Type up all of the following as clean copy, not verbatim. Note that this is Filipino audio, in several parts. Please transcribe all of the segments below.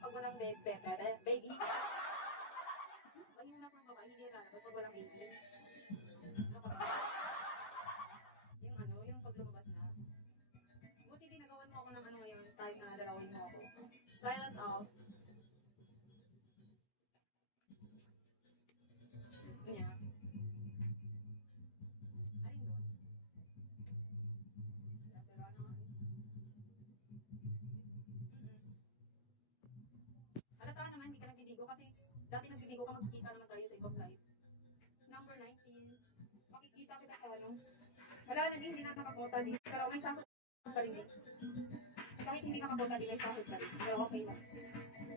pag walang baby. Mahirap ang babae, hindi na pag walang baby. Yung pag lumabas na. Buti din nagawan mo ako ng ano ngayon, type na dalawin mo ako. Silent off. Yeah. Alin doon? Sira na nga eh. Halata naman, hindi ka nagbibigo kasi dati nagbibigo ka, magkikita naman tayo sa ibang live. Number 19. Makikita kita sa ano. Wala na din, hindi na nakakota din. Pero may sahod pa rin eh. Kahit hindi nakakota din, may sahod pa rin. Pero okay lang.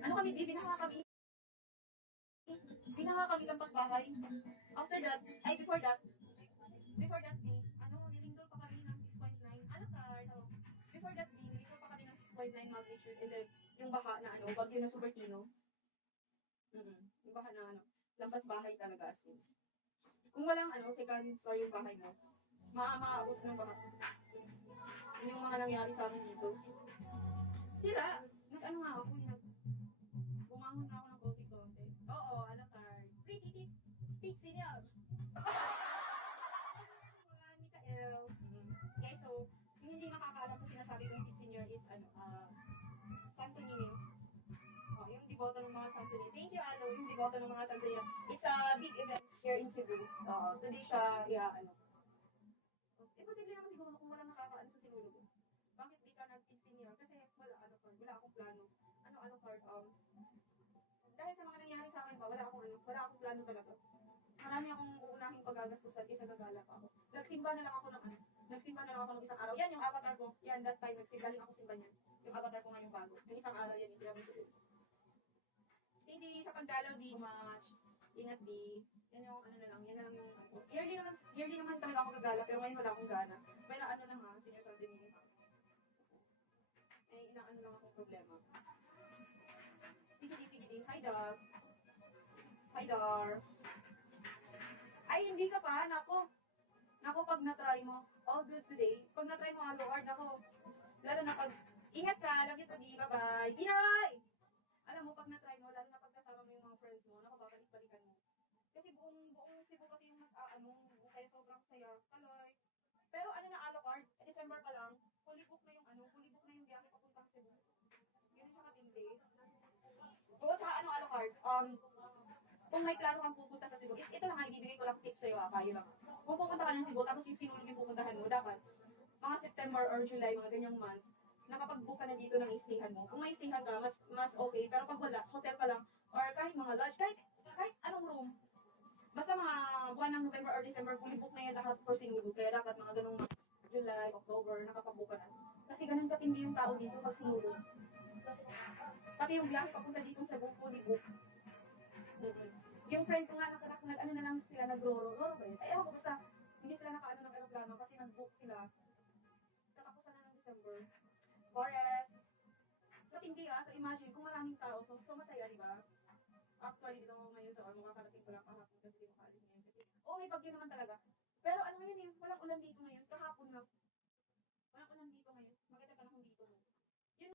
Ano kami, di, binaka kami lampas bahay. After that, ay before that day, ano, nilindol pa kami ng 6.9. Ano card, oh. Before that day, nilindol pa kami ng 6.9 magnitude and then yung baha na ano, bagyo na Supertino. Yung baha na ano, lampas bahay talaga as in. Kung walang ano, second story yung bahay mo, maaabot ng baha. Yun yung mga nangyari sa amin dito. Sira, nag-ano nga ako, bumangon na ako ng konti-konti. Oo, ano card. Pretty tip, tip senior. Mikael. Okay, so, yung hindi nakakaalam sa sinasabi kong pit senior is, ano, Santo Niño. Oh, yung deboto ng mga Santo Niño. Thank you, Alo, yung deboto ng mga Santo Niño. It's a big event here in Cebu. Today siya, ano. Posible naman siguro kung walang nakakaano sa sinulog. Bakit di ka nag-pit senior? Kasi wala, ano card, wala akong plano. Ano card, dahil sa mga nangyari sa akin ba, wala akong plano talaga. Marami akong uunahing paggagastusan kaysa gagala pa ako. Nagsimba na lang ako ng isang araw. Yan yung avatar ko. Yan, that time, galing ako simba niyan. Yung avatar ko ngayong bago. Yung isang araw yan, yung pinagay sa ulo. Hindi sa paggalaw, di much. Ingat di. Yan yung ano na lang, yan lang yung ano. Yearly naman talaga ako gagala, pero ngayon wala akong gana. Pero ano lang ha, senior sa din eh, inaano lang akong problema. Sige di. Hi, Dar. Hi, Dar. Ay, hindi ka pa. Nako, pag na-try mo, all good today. Pag na-try mo, Lord, nako. Lalo na pag, ingat ka, love you to di, bye-bye. Pinay! Alam mo, pag na-try mo, lalo na pag kasama mo yung mga friends mo, nako, babalik-balikan mo. Kasi buong Cebu kasi yung kaya sobrang saya. Kaloy. Pero ano na, Alucard, December pa lang, fully book na yung biyahe papuntang Cebu. Yun siya katindi. Oo, tsaka Alucard, kung may plano kang pupunta sa Cebu, ito lang nga, ibibigay ko lang tips sa'yo kayo lang. Kung pupunta ka ng Cebu, tapos yung sinulog yung pupuntahan mo, dapat, mga September or July, mga ganyang month, nakapag-book ka na dito ng istayhan mo. Kung may istayhan ka, mas okay, pero pag wala, hotel ka lang, or kahit mga lodge, kahit anong room, basta mga buwan ng November or December, fully book na yan lahat for sinulog. Kaya dapat mga ganong July, October, nakapag-book ka na. Kasi ganun katindi yung tao dito pag sinulog. Pati yung biyahe papunta dito sa Cebu, fully book. Yung friend ko nga, nag-ano na lang sila, nag-roro ba yun? Ay, ako basta, hindi sila naka-ano ng aeroplano kasi nag-book sila. Katapusan na ng December. Forest. So, hindi so imagine, kung maraming tao, so masaya, di ba? Actually, dito ako ngayon sa makakarating ko lang kahapon kasi di makaalis ngayon kasi, may bagyo naman talaga. Pero ano ngayon eh, walang ulan dito ngayon, kahapon na. Walang ulan dito ngayon. Maganda pa na kung dito. Yun